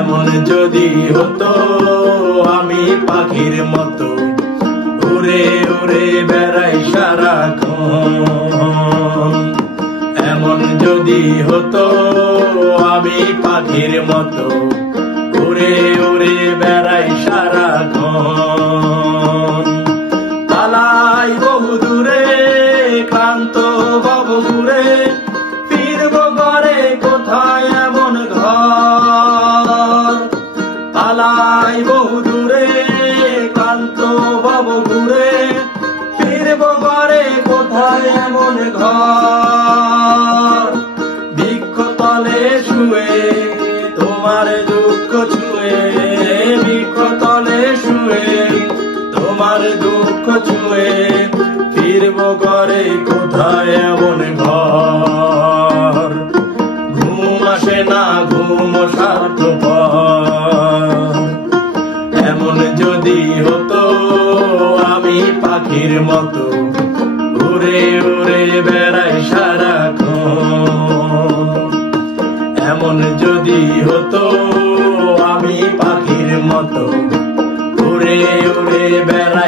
এমন যদি হতো আমি পাখির মতো উড়ে উড়ে বেড়াই সারাক্ষণ। এমন যদি হতো আমি পাখির মতো উড়ে উড়ে বেড়াই সারাক্ষণ। পালাই বহু দূরে ক্লান্ত হব ঘুরে, ফিরব ঘরে কোথায় এমন ঘর। পালাই বহু দূরে ক্লান্ত হব ঘুরে, ফিরব ঘরে কোথায় এমন ঘর। বৃক্ষতলে শুয়ে তোমার দুঃখ ছুঁয়ে, বৃক্ষতলে শুয়ে তোমার দুঃখ ছুঁয়ে, ফিরব ঘরে কোথায় এমন ঘর। ঘুম আসে না ঘুম স্বার্থপর। এমন যদি হতো আমি পাখির মতো উড়ে উড়ে বেড়াই সারাক্ষণ। এমন যদি হতো আমি পাখির মতো উড়ে উড়ে বেড়াই